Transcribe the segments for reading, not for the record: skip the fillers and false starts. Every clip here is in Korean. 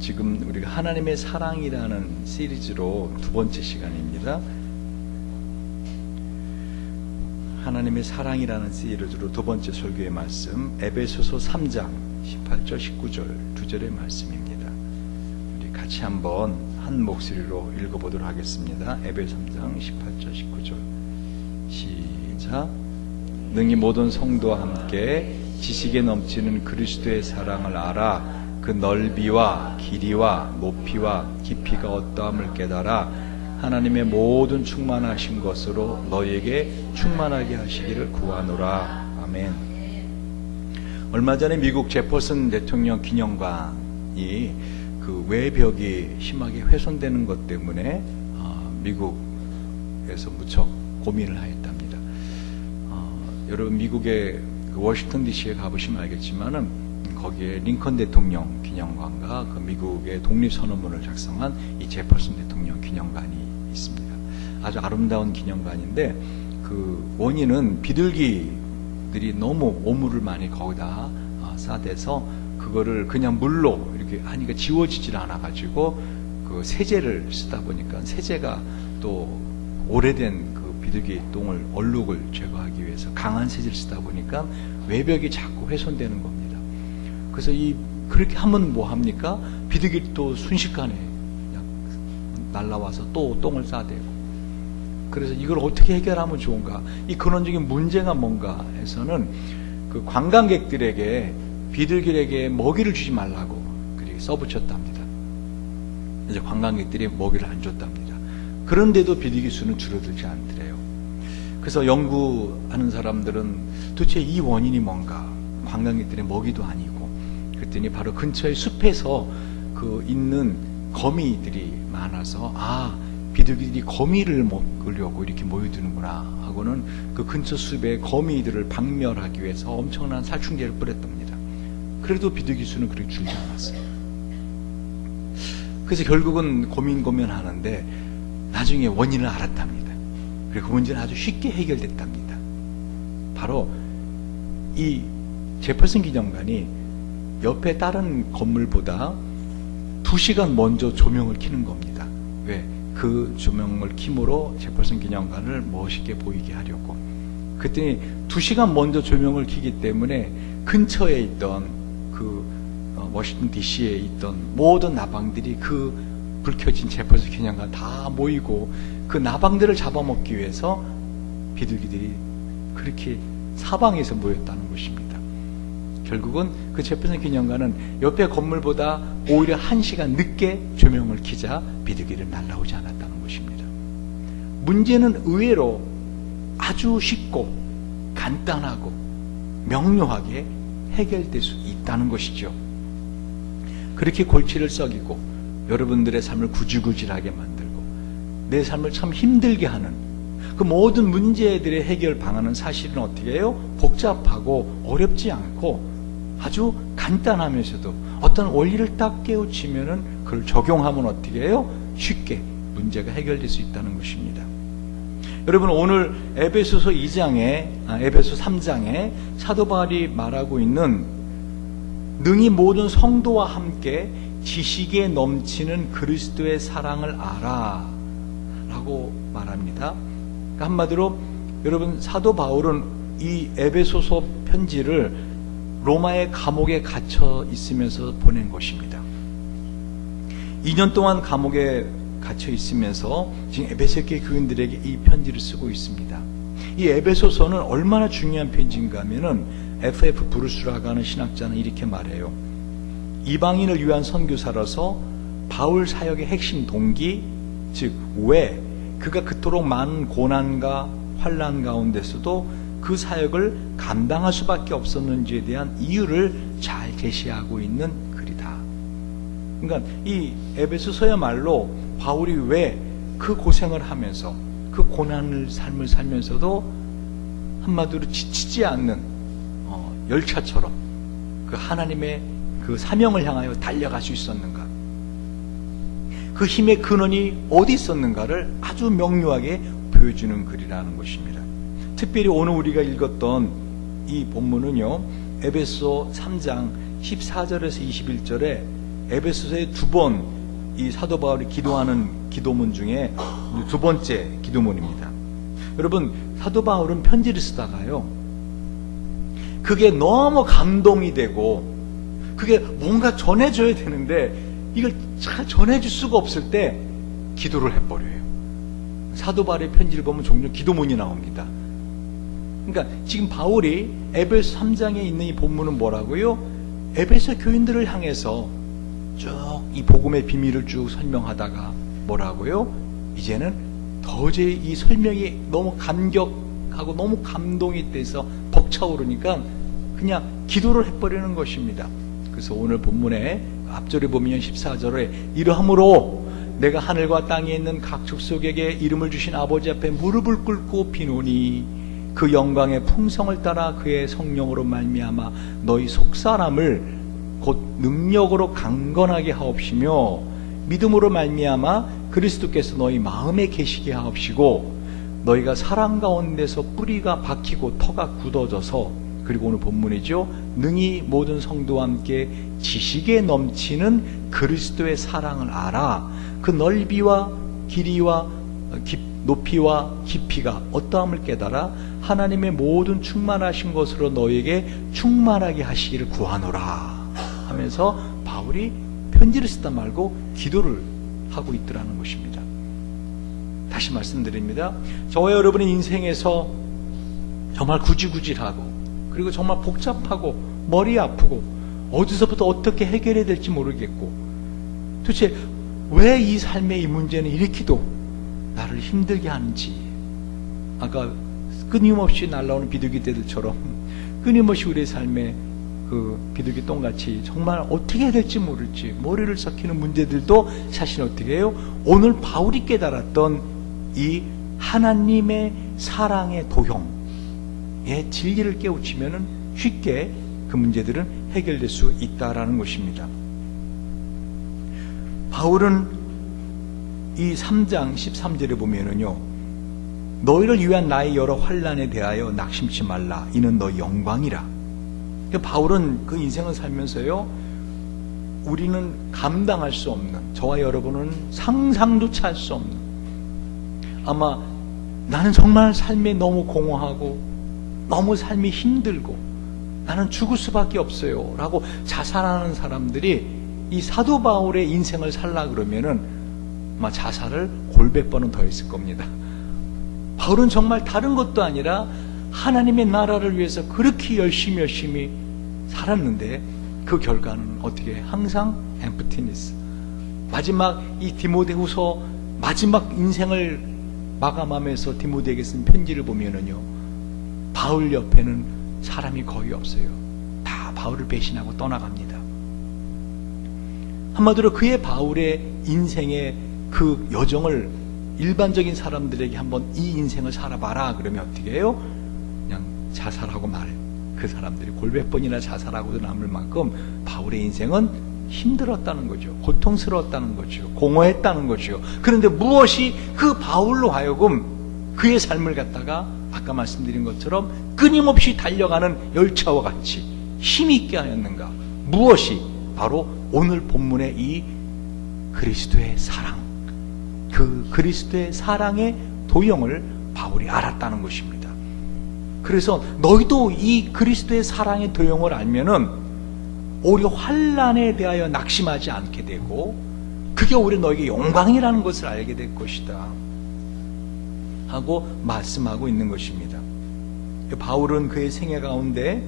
지금 우리가 하나님의 사랑이라는 시리즈로 두 번째 시간입니다. 하나님의 사랑이라는 시리즈로 두 번째 설교의 말씀, 에베소서 3장 18절 19절 두 절의 말씀입니다. 우리 같이 한번 한 목소리로 읽어보도록 하겠습니다. 에베소 3장 18절 19절 시작. 능히 모든 성도와 함께 지식에 넘치는 그리스도의 사랑을 알아 그 넓이와 길이와 높이와 깊이가 어떠함을 깨달아 하나님의 모든 충만하신 것으로 너희에게 충만하게 하시기를 구하노라. 아멘. 얼마 전에 미국 제퍼슨 대통령 기념관이 그 외벽이 심하게 훼손되는 것 때문에 미국에서 무척 고민을 하였답니다. 여러분 미국의 그 워싱턴 DC에 가보시면 알겠지만은 거기에 링컨 대통령 기념관과 그 미국의 독립선언문을 작성한 이 제퍼슨 대통령 기념관이 있습니다. 아주 아름다운 기념관인데 그 원인은 비둘기들이 너무 오물을 많이 거기다 싸대서 그거를 그냥 물로 이렇게 하니까 지워지질 않아 가지고 그 세제를 쓰다 보니까 세제가 또 오래된 그 비둘기 똥을 얼룩을 제거하기 위해서 강한 세제를 쓰다 보니까 외벽이 자꾸 훼손되는 겁니다. 그래서 그렇게 하면 뭐 합니까? 비둘기 또 순식간에 그냥 날라와서 또 똥을 싸대고. 그래서 이걸 어떻게 해결하면 좋은가? 이 근원적인 문제가 뭔가 해서는 그 관광객들에게 비둘기에게 먹이를 주지 말라고 그렇게 써붙였답니다. 이제 관광객들이 먹이를 안 줬답니다. 그런데도 비둘기 수는 줄어들지 않더래요. 그래서 연구하는 사람들은 도대체 이 원인이 뭔가? 관광객들의 먹이도 아니고. 그랬더니 바로 근처의 숲에서 그 있는 거미들이 많아서 비둘기들이 거미를 먹으려고 이렇게 모여드는구나 하고는 그 근처 숲에 거미들을 박멸하기 위해서 엄청난 살충제를 뿌렸답니다. 그래도 비둘기 수는 그렇게 줄지 않았어요. 그래서 결국은 고민하는데 나중에 원인을 알았답니다. 그리고 그 문제는 아주 쉽게 해결됐답니다. 바로 이 제퍼슨 기념관이 옆에 다른 건물보다 2시간 먼저 조명을 켜는 겁니다. 왜? 그 조명을 킴으로 제퍼슨 기념관을 멋있게 보이게 하려고. 그랬더니 2시간 먼저 조명을 켜기 때문에 근처에 있던 그 워싱턴 DC에 있던 모든 나방들이 그 불 켜진 제퍼슨 기념관 다 모이고 그 나방들을 잡아먹기 위해서 비둘기들이 그렇게 사방에서 모였다는 것입니다. 결국은 그 제퍼슨 기념관은 옆에 건물보다 오히려 1시간 늦게 조명을 켜자 비둘기를 날라오지 않았다는 것입니다. 문제는 의외로 아주 쉽고 간단하고 명료하게 해결될 수 있다는 것이죠. 그렇게 골치를 썩이고 여러분들의 삶을 구질구질하게 만들고 내 삶을 참 힘들게 하는 그 모든 문제들의 해결 방안은 사실은 어떻게 해요? 복잡하고 어렵지 않고 아주 간단하면서도 어떤 원리를 딱 깨우치면은 그걸 적용하면 어떻게 해요? 쉽게 문제가 해결될 수 있다는 것입니다. 여러분 오늘 에베소 3장에 사도 바울이 말하고 있는 능히 모든 성도와 함께 지식에 넘치는 그리스도의 사랑을 알아 라고 말합니다. 그러니까 한마디로 여러분 사도 바울은 이 에베소서 편지를 로마의 감옥에 갇혀 있으면서 보낸 것입니다. 2년 동안 감옥에 갇혀 있으면서 지금 에베소 교회 교인들에게 이 편지를 쓰고 있습니다. 이 에베소서는 얼마나 중요한 편지인가 하면은 F.F. 브루스라고 하는 신학자는 이렇게 말해요. 이방인을 위한 선교사로서 바울 사역의 핵심 동기, 즉 왜 그가 그토록 많은 고난과 환난 가운데서도 그 사역을 감당할 수밖에 없었는지에 대한 이유를 잘 제시하고 있는 글이다. 그러니까 이 에베소서야말로 바울이 왜 그 고생을 하면서 그 고난을 삶을 살면서도 한마디로 지치지 않는 열차처럼 그 하나님의 그 사명을 향하여 달려갈 수 있었는가, 그 힘의 근원이 어디 있었는가를 아주 명료하게 보여주는 글이라는 것입니다. 특별히 오늘 우리가 읽었던 이 본문은요, 에베소 3장 14절에서 21절에 에베소서에 2번 이 사도 바울이 기도하는 기도문 중에 2번째 기도문입니다. 여러분, 사도 바울은 편지를 쓰다가요, 그게 너무 감동이 되고 그게 뭔가 전해줘야 되는데 이걸 잘 전해줄 수가 없을 때 기도를 해버려요. 사도 바울의 편지를 보면 종종 기도문이 나옵니다. 그러니까 지금 바울이 에베소 3장에 있는 이 본문은 뭐라고요? 에베소 교인들을 향해서 쭉 이 복음의 비밀을 쭉 설명하다가 뭐라고요? 이제는 도저히 이 설명이 너무 감격하고 너무 감동이 돼서 벅차오르니까 그냥 기도를 해버리는 것입니다. 그래서 오늘 본문에 앞절에 보면 14절에 이러함으로 내가 하늘과 땅에 있는 각 족속에게 이름을 주신 아버지 앞에 무릎을 꿇고 비노니 그 영광의 풍성을 따라 그의 성령으로 말미암아 너희 속사람을 곧 능력으로 강건하게 하옵시며 믿음으로 말미암아 그리스도께서 너희 마음에 계시게 하옵시고 너희가 사랑 가운데서 뿌리가 박히고 터가 굳어져서 그리고 오늘 본문이죠, 능히 모든 성도와 함께 지식에 넘치는 그리스도의 사랑을 알아 그 넓이와 길이와 높이와 깊이가 어떠함을 깨달아 하나님의 모든 충만하신 것으로 너에게 충만하게 하시기를 구하노라 하면서 바울이 편지를 쓰다 말고 기도를 하고 있더라는 것입니다. 다시 말씀드립니다. 저와 여러분의 인생에서 정말 구질구질하고 그리고 정말 복잡하고 머리 아프고 어디서부터 어떻게 해결해야 될지 모르겠고 도대체 왜 이 삶의 이 문제는 이렇게도 나를 힘들게 하는지, 아까 끊임없이 날라오는 비둘기떼들처럼 끊임없이 우리의 삶에 그 비둘기 똥같이 정말 어떻게 해야 될지 모를지 머리를 썩히는 문제들도 사실 어떻게 해요? 오늘 바울이 깨달았던 이 하나님의 사랑의 도형의 진리를 깨우치면은 쉽게 그 문제들은 해결될 수 있다라는 것입니다. 바울은 이 3장 13절에 보면은요, 너희를 위한 나의 여러 환난에 대하여 낙심치 말라 이는 너희 영광이라. 바울은 그 인생을 살면서요, 우리는 감당할 수 없는, 저와 여러분은 상상조차 할 수 없는, 아마 나는 정말 삶에 너무 공허하고 너무 삶이 힘들고 나는 죽을 수밖에 없어요 라고 자살하는 사람들이 이 사도 바울의 인생을 살라 그러면은 아마 자살을 골백 번은 더 했을 겁니다. 바울은 정말 다른 것도 아니라 하나님의 나라를 위해서 그렇게 열심히 살았는데 그 결과는 어떻게 항상 emptiness, 마지막 이 디모데후서 마지막 인생을 마감하면서 디모데에게 쓴 편지를 보면은요, 바울 옆에는 사람이 거의 없어요. 다 바울을 배신하고 떠나갑니다. 한마디로 그의 바울의 인생의 그 여정을 일반적인 사람들에게 한번 이 인생을 살아봐라 그러면 어떻게 해요? 그냥 자살하고 그 사람들이 골백 번이나 자살하고도 남을 만큼 바울의 인생은 힘들었다는 거죠. 고통스러웠다는 거죠. 공허했다는 거죠. 그런데 무엇이 그 바울로 하여금 그의 삶을 갖다가 아까 말씀드린 것처럼 끊임없이 달려가는 열차와 같이 힘있게 하였는가? 무엇이? 바로 오늘 본문의 이 그리스도의 사랑, 그 그리스도의 사랑의 도형을 바울이 알았다는 것입니다. 그래서 너희도 이 그리스도의 사랑의 도형을 알면은 오히려 환난에 대하여 낙심하지 않게 되고 그게 오히려 너에게 영광이라는 것을 알게 될 것이다 하고 말씀하고 있는 것입니다. 바울은 그의 생애 가운데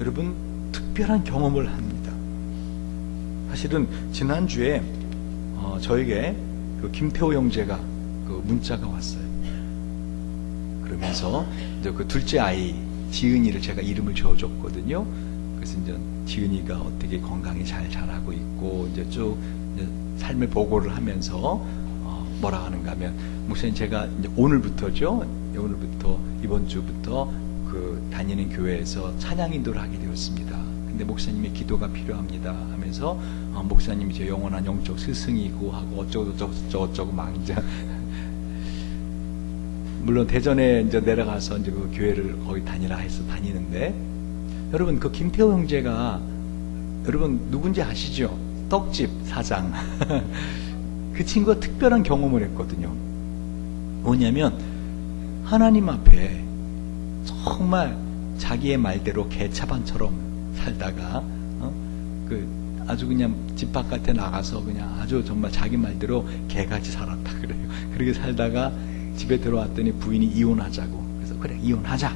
여러분 특별한 경험을 합니다. 사실은 지난주에 저에게 그 김태호 형제가 그 문자가 왔어요. 그러면서 이제 그 둘째 아이 지은이를 제가 이름을 지어줬거든요. 그래서 이제 지은이가 어떻게 건강히 잘 자라고 있고 이제 쭉 삶의 보고를 하면서 뭐라 하는가 하면, 목사님 제가 이제 오늘부터죠. 오늘부터 이번 주부터 그 다니는 교회에서 찬양 인도를 하게 되었습니다. 근데 목사님의 기도가 필요합니다 하면서 목사님이 제 영원한 영적 스승이고 하고 어쩌고 막 이제 물론 대전에 이제 내려가서 이제 그 교회를 거기 다니라 해서 다니는데, 여러분 그 김태호 형제가 여러분 누군지 아시죠? 떡집 사장. 그 친구가 특별한 경험을 했거든요. 뭐냐면 하나님 앞에 정말 자기의 말대로 개차반처럼 살다가 아주 그냥 집 바깥에 나가서 그냥 아주 정말 자기 말대로 개같이 살았다 그래요. 그렇게 살다가 집에 들어왔더니 부인이 이혼하자고. 그래서 그래 이혼하자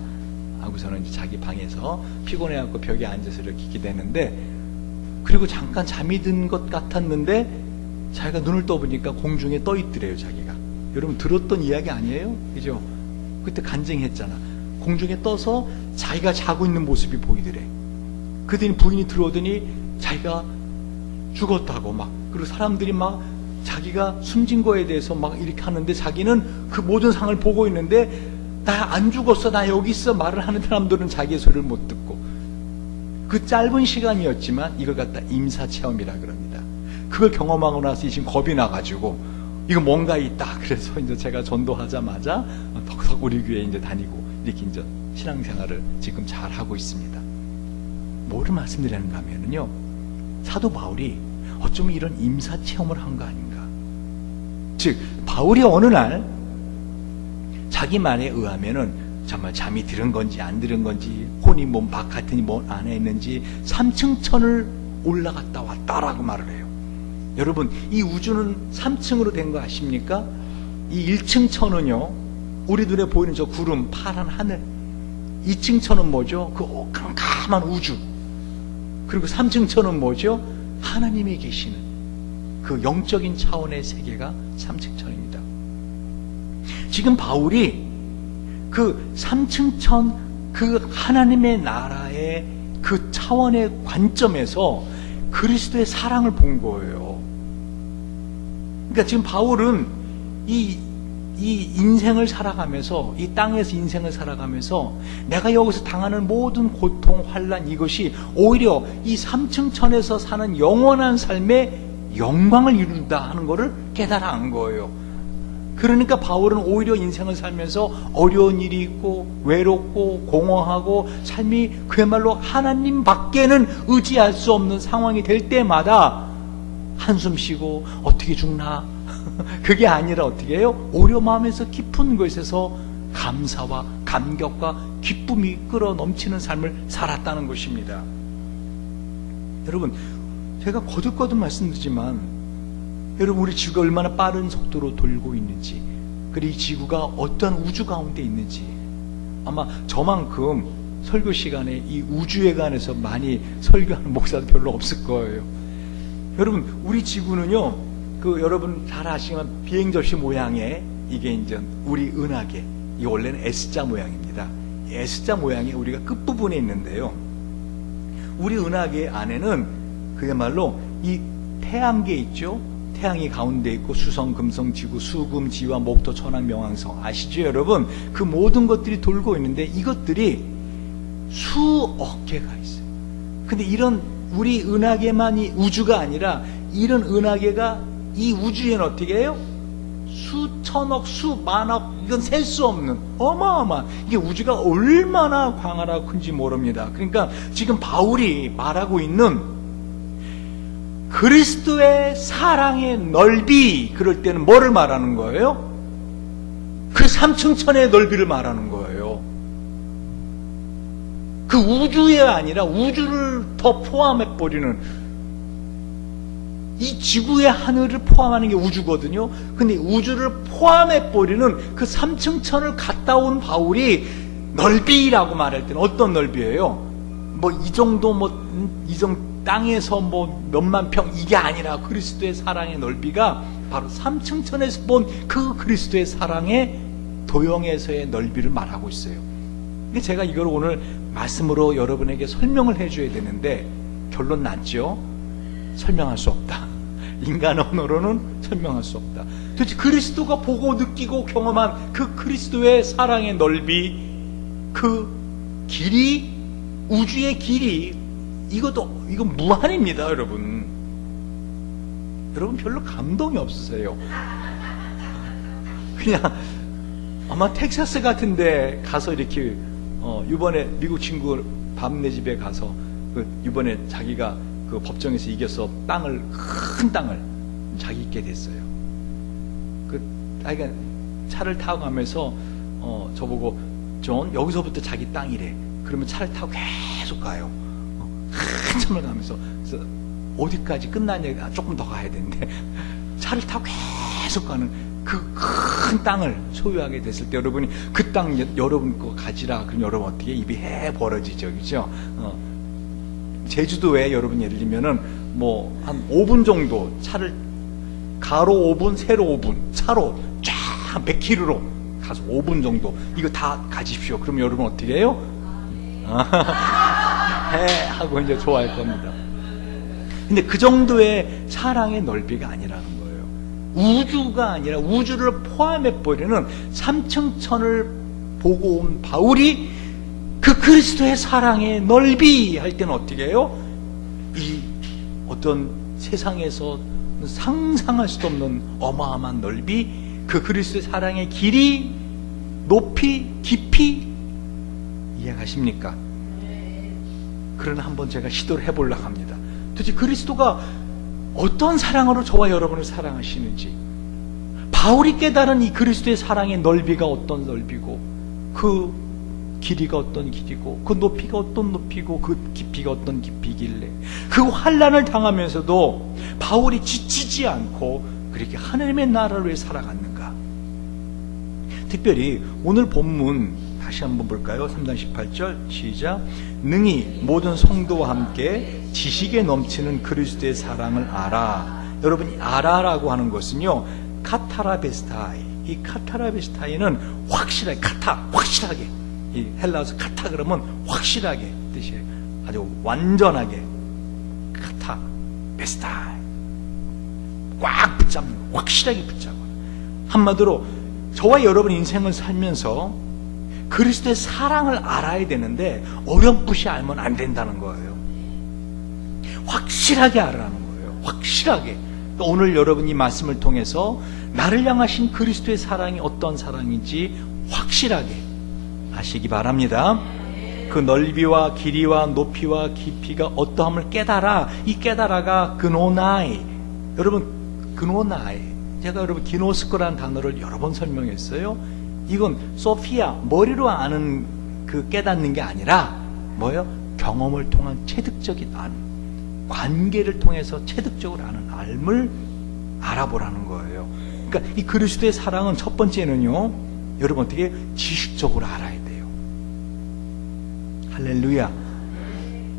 하고서는 이제 자기 방에서 피곤해갖고 벽에 앉아서 이렇게 기대는데, 그리고 잠깐 잠이 든 것 같았는데 자기가 눈을 떠보니까 공중에 떠 있더래요. 자기가. 여러분 들었던 이야기 아니에요? 그죠? 그때 간증했잖아. 공중에 떠서 자기가 자고 있는 모습이 보이더래. 그랬더니 부인이 들어오더니 자기가 죽었다고 막, 그리고 사람들이 막 자기가 숨진 거에 대해서 막 이렇게 하는데 자기는 그 모든 상을 보고 있는데 나 안 죽었어, 나 여기 있어 말을 하는 사람들은 자기의 소리를 못 듣고, 그 짧은 시간이었지만 이걸 갖다 임사체험이라 그럽니다. 그걸 경험하고 나서 지금 겁이 나가지고 이거 뭔가 있다. 그래서 이제 제가 전도하자마자 덕석 우리 교회 이제 다니고 이렇게 이제 신앙생활을 지금 잘 하고 있습니다. 뭐를 말씀드리는가 하면은요, 사도 바울이 어쩌면 이런 임사체험을 한 거 아닌가. 즉 바울이 어느 날 자기 말에 의하면은 정말 잠이 들은 건지 안 들은 건지, 혼이 몸 바깥이니 몸 안에 있는지 3층 천을 올라갔다 왔다라고 말을 해요. 여러분 이 우주는 3층으로 된 거 아십니까? 이 1층 천은요, 우리 눈에 보이는 저 구름 파란 하늘, 2층 천은 뭐죠? 그 깜깜한 우주. 그리고 3층 천은 뭐죠? 하나님이 계시는 그 영적인 차원의 세계가 3층 천입니다. 지금 바울이 그 3층 천, 그 하나님의 나라의 그 차원의 관점에서 그리스도의 사랑을 본 거예요. 그러니까 지금 바울은 이 인생을 살아가면서, 이 땅에서 인생을 살아가면서 내가 여기서 당하는 모든 고통, 환난, 이것이 오히려 이 3층 천에서 사는 영원한 삶의 영광을 이룬다 하는 것을 깨달아 안 거예요. 그러니까 바울은 오히려 인생을 살면서 어려운 일이 있고 외롭고 공허하고 삶이 그야말로 하나님 밖에는 의지할 수 없는 상황이 될 때마다 한숨 쉬고 어떻게 죽나 그게 아니라 어떻게 해요? 오히려 마음에서 깊은 곳에서 감사와 감격과 기쁨이 끌어 넘치는 삶을 살았다는 것입니다. 여러분 제가 거듭거듭 말씀드리지만, 여러분 우리 지구가 얼마나 빠른 속도로 돌고 있는지, 그리고 이 지구가 어떠한 우주 가운데 있는지, 아마 저만큼 설교 시간에 이 우주에 관해서 많이 설교하는 목사도 별로 없을 거예요. 여러분 우리 지구는요, 여러분 잘 아시지만 비행접시 모양의, 이게 이제 우리 은하계, 이 원래는 S자 모양입니다. S자 모양이 우리가 끝부분에 있는데요, 우리 은하계 안에는 그야말로 이 태양계 있죠? 태양이 가운데 있고 수성, 금성, 지구, 수금, 지화, 목토, 천왕, 명왕성 아시죠 여러분? 그 모든 것들이 돌고 있는데 이것들이 수억 개가 있어요. 근데 이런 우리 은하계만이 우주가 아니라 이런 은하계가 이 우주에는 어떻게 해요? 수천억, 수만억, 이건 셀 수 없는 어마어마한, 이게 우주가 얼마나 광활하고 큰지 모릅니다. 그러니까 지금 바울이 말하고 있는 그리스도의 사랑의 넓이, 그럴 때는 뭐를 말하는 거예요? 그 3층 천의 넓이를 말하는 거예요. 그 우주에 아니라 우주를 더 포함해버리는, 이 지구의 하늘을 포함하는 게 우주거든요. 근데 우주를 포함해버리는 그 3층 천을 갔다 온 바울이 넓이라고 말할 때는 어떤 넓이예요? 이 정도 이 정도 땅에서 몇만 평, 이게 아니라 그리스도의 사랑의 넓이가 바로 3층 천에서 본 그 그리스도의 사랑의 도형에서의 넓이를 말하고 있어요. 근데 제가 이걸 오늘 말씀으로 여러분에게 설명을 해줘야 되는데 결론 났죠? 설명할 수 없다. 인간 언어로는 설명할 수 없다. 도대체 그리스도가 보고 느끼고 경험한 그 그리스도의 사랑의 넓이, 그 길이, 우주의 길이, 이건 무한입니다, 여러분. 여러분 별로 감동이 없으세요. 그냥 아마 텍사스 같은데 가서 이렇게 이번에 미국 친구 밤내 집에 가서 이번에 자기가 그 법정에서 이겨서 큰 땅을 자기께 됐어요. 그 아이가 차를 타고 가면서 저보고 존 여기서부터 자기 땅이래. 그러면 차를 타고 계속 가요. 한참을 가면서 그래서 어디까지 끝나냐, 조금 더 가야 되는데 차를 타고 계속 가는 그 큰 땅을 소유하게 됐을 때 여러분이 그 땅 여러분 거 가지라. 그럼 여러분 어떻게 입이 해 벌어지죠, 그죠? 제주도에 여러분 예를 들면은 뭐 한 5분 정도 차를 가로 5분, 세로 5분 차로 쫙 한 100km로 가서 5분 정도 이거 다 가십시오. 그럼 여러분 어떻게 해요? 해 하고 이제 좋아할 겁니다. 근데 그 정도의 사랑의 넓이가 아니라는 거예요. 우주가 아니라 우주를 포함해버리는 삼층천을 보고 온 바울이 그 그리스도의 사랑의 넓이 할 때는 어떻게 해요? 이 어떤 세상에서 상상할 수도 없는 어마어마한 넓이, 그 그리스도의 사랑의 길이, 높이, 깊이 이해가십니까? 그러나 한번 제가 시도를 해보려고 합니다. 도대체 그리스도가 어떤 사랑으로 저와 여러분을 사랑하시는지, 바울이 깨달은 이 그리스도의 사랑의 넓이가 어떤 넓이고, 그 길이가 어떤 길이고, 그 높이가 어떤 높이고, 그 깊이가 어떤 깊이길래 그 환난을 당하면서도 바울이 지치지 않고 그렇게 하나님의 나라를 위해 살아갔는가. 특별히 오늘 본문 다시 한번 볼까요? 3장 18절 시작. 능히 모든 성도와 함께 지식에 넘치는 그리스도의 사랑을 알아. 여러분이 알아라고 하는 것은요, 카타라베스타이. 이 카타라베스타이는 확실하게, 확실하게. 이 헬라어에서 카타 그러면 확실하게 뜻이에요. 아주 완전하게. 카타베스타이. 꽉 붙잡는 거, 확실하게 붙잡아. 한마디로 저와 여러분 인생을 살면서 그리스도의 사랑을 알아야 되는데 어렴풋이 알면 안 된다는 거예요. 확실하게 알아라는 거예요. 확실하게. 오늘 여러분이 말씀을 통해서 나를 향하신 그리스도의 사랑이 어떤 사랑인지 확실하게 아시기 바랍니다. 그 넓이와 길이와 높이와 깊이가 어떠함을 깨달아. 이 깨달아가 그노나이. 여러분, 그노나이. 제가 여러분 기노스코라는 단어를 여러 번 설명했어요. 이건 소피아, 머리로 아는 그 깨닫는 게 아니라 뭐예요? 경험을 통한 체득적인 알, 관계를 통해서 체득적으로 아는 알을 알아보라는 거예요. 그러니까 이 그리스도의 사랑은 첫 번째는요, 여러분 어떻게 지식적으로 알아야 돼요. 할렐루야.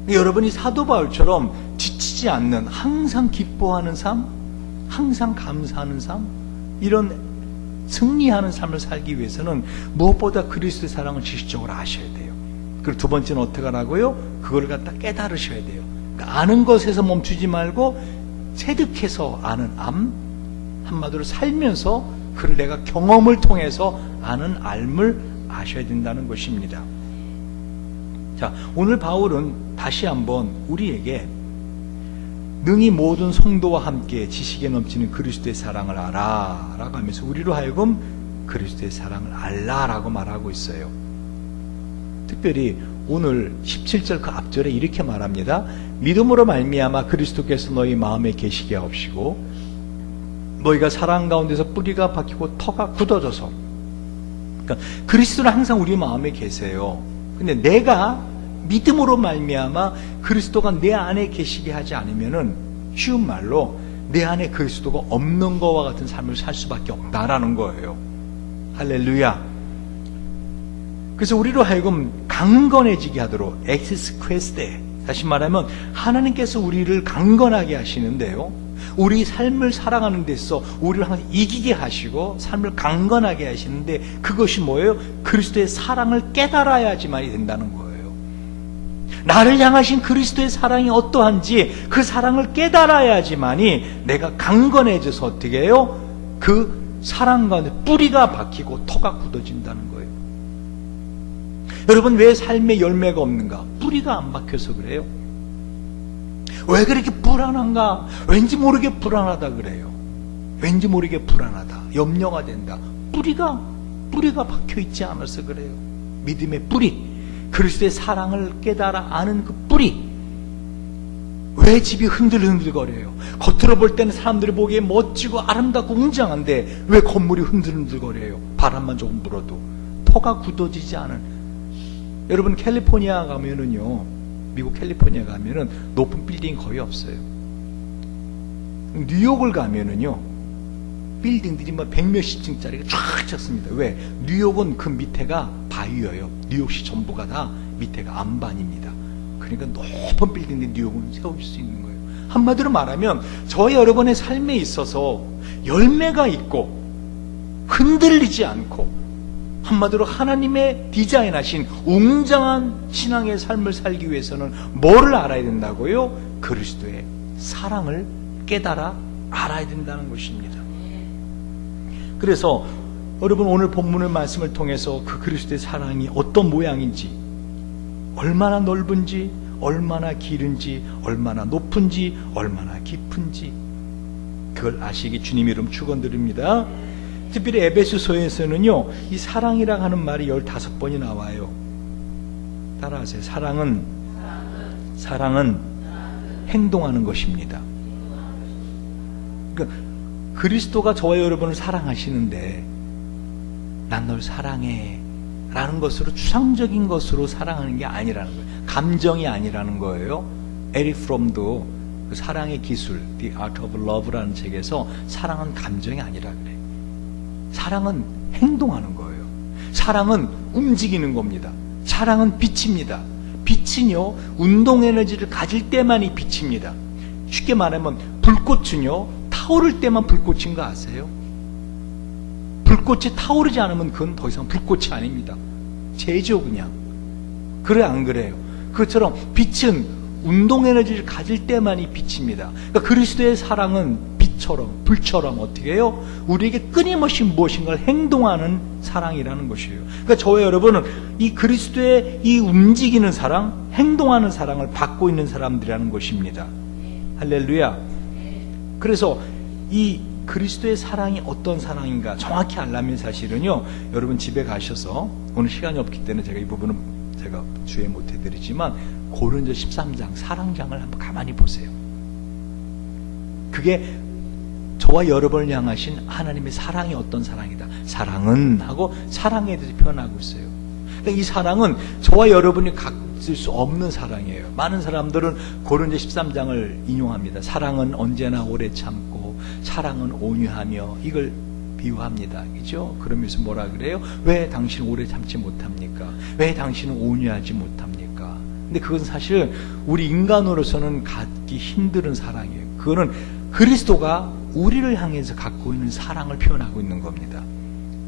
여러분이 사도 바울처럼 지치지 않는, 항상 기뻐하는 삶, 항상 감사하는 삶, 이런 승리하는 삶을 살기 위해서는 무엇보다 그리스도의 사랑을 지식적으로 아셔야 돼요. 그리고 두 번째는 어떻게 하라고요? 그걸 갖다 깨달으셔야 돼요. 그러니까 아는 것에서 멈추지 말고 체득해서 아는 암, 한마디로 살면서 그를 내가 경험을 통해서 아는 알을 아셔야 된다는 것입니다. 자, 오늘 바울은 다시 한번 우리에게 능히 모든 성도와 함께 지식에 넘치는 그리스도의 사랑을 알아 라고 하면서 우리로 하여금 그리스도의 사랑을 알라라고 말하고 있어요. 특별히 오늘 17절 그 앞절에 이렇게 말합니다. 믿음으로 말미암아 그리스도께서 너희 마음에 계시게 하옵시고 너희가 사랑 가운데서 뿌리가 박히고 터가 굳어져서, 그러니까 그리스도는 항상 우리 마음에 계세요. 근데 내가 믿음으로 말미암아 그리스도가 내 안에 계시게 하지 않으면은, 쉬운 말로 내 안에 그리스도가 없는 것과 같은 삶을 살 수밖에 없다라는 거예요. 할렐루야. 그래서 우리로 하여금 강건해지게 하도록 엑스퀘스테, 다시 말하면 하나님께서 우리를 강건하게 하시는데요, 우리 삶을 살아가는 데서 우리를 항상 이기게 하시고 삶을 강건하게 하시는데, 그것이 뭐예요? 그리스도의 사랑을 깨달아야지만이 된다는 거예요. 나를 향하신 그리스도의 사랑이 어떠한지 그 사랑을 깨달아야지만이 내가 강건해져서 어떻게 해요? 그 사랑 가운데 뿌리가 박히고 터가 굳어진다는 거예요. 여러분, 왜 삶에 열매가 없는가? 뿌리가 안 박혀서 그래요. 왜 그렇게 불안한가? 왠지 모르게 불안하다 그래요. 왠지 모르게 불안하다, 염려가 된다. 뿌리가 박혀 있지 않아서 그래요. 믿음의 뿌리, 그리스도의 사랑을 깨달아 아는 그 뿌리, 왜 집이 흔들흔들거려요? 겉으로 볼 때는 사람들이 보기에 멋지고 아름답고 웅장한데 왜 건물이 흔들흔들거려요? 바람만 조금 불어도 터가 굳어지지 않은. 여러분 캘리포니아 가면은요, 미국 캘리포니아 가면은 높은 빌딩 거의 없어요. 뉴욕을 가면은요, 빌딩들이 막 100몇십 층짜리가 쫙 쳤습니다. 왜? 뉴욕은 그 밑에가 바위여요. 뉴욕시 전부가 다 밑에가 안반입니다. 그러니까 높은 빌딩들이 뉴욕은 세울 수 있는 거예요. 한마디로 말하면 저와 여러분의 삶에 있어서 열매가 있고 흔들리지 않고, 한마디로 하나님의 디자인하신 웅장한 신앙의 삶을 살기 위해서는 뭐를 알아야 된다고요? 그리스도의 사랑을 깨달아 알아야 된다는 것입니다. 그래서 여러분 오늘 본문의 말씀을 통해서 그 그리스도의 사랑이 어떤 모양인지, 얼마나 넓은지, 얼마나 길은지, 얼마나 높은지, 얼마나 깊은지 그걸 아시기 주님 이름 축원드립니다. 특별히 에베소서에서는요, 이 사랑이라고 하는 말이 15번이 나와요. 따라하세요. 사랑은 행동하는 것입니다. 그러니까 그리스도가 저와 여러분을 사랑하시는데 난 널 사랑해 라는 것으로 추상적인 것으로 사랑하는 게 아니라는 거예요. 감정이 아니라는 거예요. 에릭 프롬도 그 사랑의 기술, The Art of Love라는 책에서 사랑은 감정이 아니라 그래요. 사랑은 행동하는 거예요. 사랑은 움직이는 겁니다. 사랑은 빛입니다. 빛은요, 운동 에너지를 가질 때만이 빛입니다. 쉽게 말하면 불꽃은요, 타오를 때만 불꽃인 거 아세요? 불꽃이 타오르지 않으면 그건 더 이상 불꽃이 아닙니다. 재죠 그냥. 그래 안 그래요? 그것처럼 빛은 운동 에너지를 가질 때만이 빛입니다. 그러니까 그리스도의 사랑은 빛처럼 불처럼 어떻게 해요? 우리에게 끊임없이 무엇인가를 행동하는 사랑이라는 것이에요. 그러니까 저와 여러분은 이 그리스도의 이 움직이는 사랑, 행동하는 사랑을 받고 있는 사람들이라는 것입니다. 할렐루야. 그래서 이 그리스도의 사랑이 어떤 사랑인가 정확히 알려면 사실은요, 여러분 집에 가셔서, 오늘 시간이 없기 때문에 제가 이 부분은 제가 주의 못 해드리지만 고린도 13장 사랑장을 한번 가만히 보세요. 그게 저와 여러분을 향하신 하나님의 사랑이 어떤 사랑이다. 사랑은 하고 사랑에 대해서 표현하고 있어요. 그러니까 이 사랑은 저와 여러분이 갖을 수 없는 사랑이에요. 많은 사람들은 고린도 13장을 인용합니다. 사랑은 언제나 오래 참고 사랑은 온유하며, 이걸 비유합니다. 그죠? 그러면서 뭐라 그래요? 왜 당신은 오래 참지 못합니까? 왜 당신은 온유하지 못합니까? 근데 그건 사실 우리 인간으로서는 갖기 힘든 사랑이에요. 그거는 그리스도가 우리를 향해서 갖고 있는 사랑을 표현하고 있는 겁니다.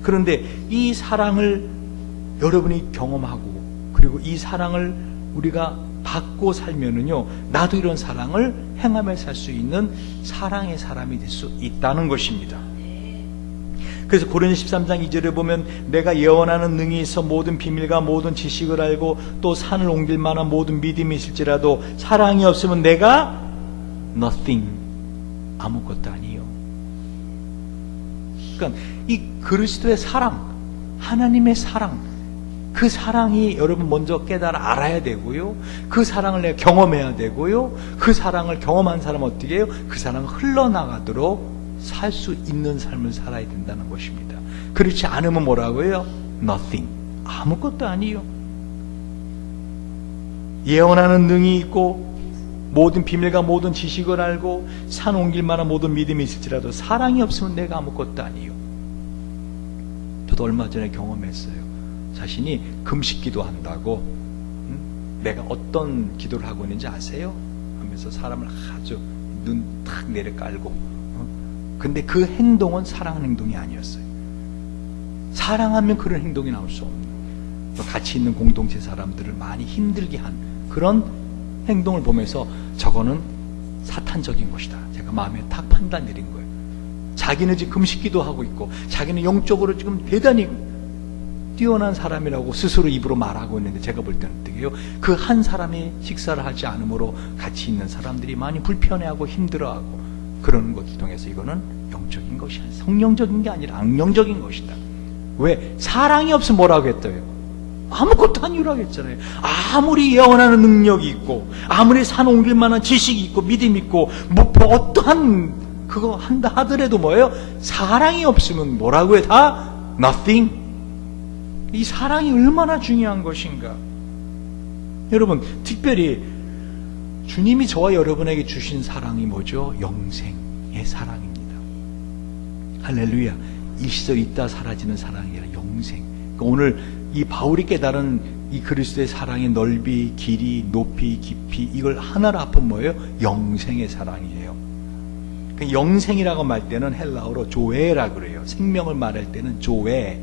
그런데 이 사랑을 여러분이 경험하고, 그리고 이 사랑을 우리가 받고 살면은요, 나도 이런 사랑을 행하며 살 수 있는 사랑의 사람이 될 수 있다는 것입니다. 그래서 고린도 13장 2절에 보면 내가 예언하는 능히 있어 모든 비밀과 모든 지식을 알고 또 산을 옮길 만한 모든 믿음이 있을지라도 사랑이 없으면 내가 nothing, 아무것도 아니요. 그러니까 이 그리스도의 사랑, 하나님의 사랑, 그 사랑이 여러분 먼저 깨달아 알아야 되고요, 그 사랑을 내가 경험해야 되고요, 그 사랑을 경험한 사람은 어떻게 해요? 그 사랑을 흘러나가도록 살 수 있는 삶을 살아야 된다는 것입니다. 그렇지 않으면 뭐라고 해요? Nothing, 아무것도 아니요. 예언하는 능이 있고 모든 비밀과 모든 지식을 알고 산 옮길 만한 모든 믿음이 있을지라도 사랑이 없으면 내가 아무것도 아니요. 저도 얼마 전에 경험했어요. 자신이 금식 기도한다고, 내가 어떤 기도를 하고 있는지 아세요? 하면서 사람을 아주 눈 탁 내려 깔고, 근데 그 행동은 사랑하는 행동이 아니었어요. 사랑하면 그런 행동이 나올 수 없는, 같이 있는 공동체 사람들을 많이 힘들게 한 그런 행동을 보면서 저거는 사탄적인 것이다. 제가 마음에 탁 판단 내린 거예요. 자기는 지금 금식기도 하고 있고 자기는 영적으로 지금 대단히 뛰어난 사람이라고 스스로 입으로 말하고 있는데, 제가 볼 때는 어떻게 해요? 그 한 사람이 식사를 하지 않으므로 같이 있는 사람들이 많이 불편해하고 힘들어하고 그러는 것을 통해서 이거는 영적인 것이 아니라 성령적인 게 아니라 악령적인 것이다. 왜? 사랑이 없으면 뭐라고 했어요? 아무것도 아니라고 했잖아요. 아무리 예언하는 능력이 있고, 아무리 산 옮길 만한 지식이 있고, 믿음이 있고, 뭐 어떠한 그거 한다 하더라도 뭐예요? 사랑이 없으면 뭐라고 해? 다 nothing. 이 사랑이 얼마나 중요한 것인가. 여러분, 특별히 주님이 저와 여러분에게 주신 사랑이 뭐죠? 영생의 사랑입니다. 할렐루야. 일시적 있다 사라지는 사랑이 아니라 영생. 그러니까 오늘 이 바울이 깨달은 이 그리스도의 사랑의 넓이, 길이, 높이, 깊이, 이걸 하나로 합하면 뭐예요? 영생의 사랑이에요. 그러니까 영생이라고 말 때는 헬라어로 조에라 그래요. 생명을 말할 때는 조에.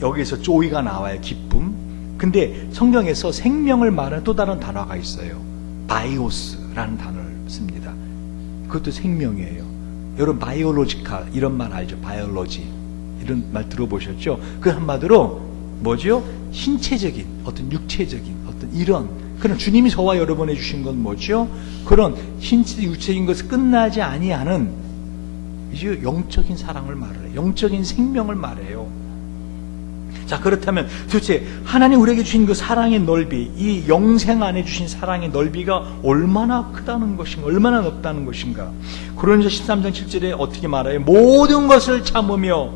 여기서 조이가 나와요. 기쁨. 근데 성경에서 생명을 말하는 또 다른 단어가 있어요. 바이오스라는 단어를 씁니다. 그것도 생명이에요. 여러분 바이올로지칼 이런 말 알죠? 바이올로지 이런 말 들어보셨죠? 그 한마디로 뭐죠? 신체적인 어떤 육체적인 어떤 이런 그런 주님이 저와 여러분에 주신 건 뭐죠? 그런 신체 육체적인 것을 끝나지 아니하는 이제 영적인 사랑을 말해요. 영적인 생명을 말해요. 자, 그렇다면 도대체 하나님 우리에게 주신 그 사랑의 넓이, 이 영생 안에 주신 사랑의 넓이가 얼마나 크다는 것인가, 얼마나 높다는 것인가. 고린도서 13장 7절에 어떻게 말해요? 모든 것을 참으며,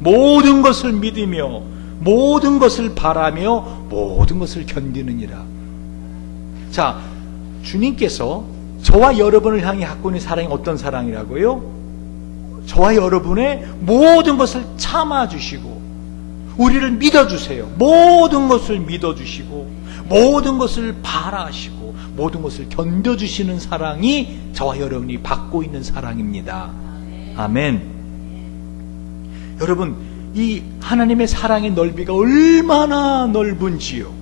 모든 것을 믿으며, 모든 것을 바라며, 모든 것을 견디느니라. 자, 주님께서 저와 여러분을 향해 갖고 있는 사랑이 어떤 사랑이라고요? 저와 여러분의 모든 것을 참아주시고, 우리를 믿어주세요. 모든 것을 믿어주시고, 모든 것을 바라시고, 모든 것을 견뎌주시는 사랑이 저와 여러분이 받고 있는 사랑입니다. 아멘. 여러분, 이 하나님의 사랑의 넓이가 얼마나 넓은지요.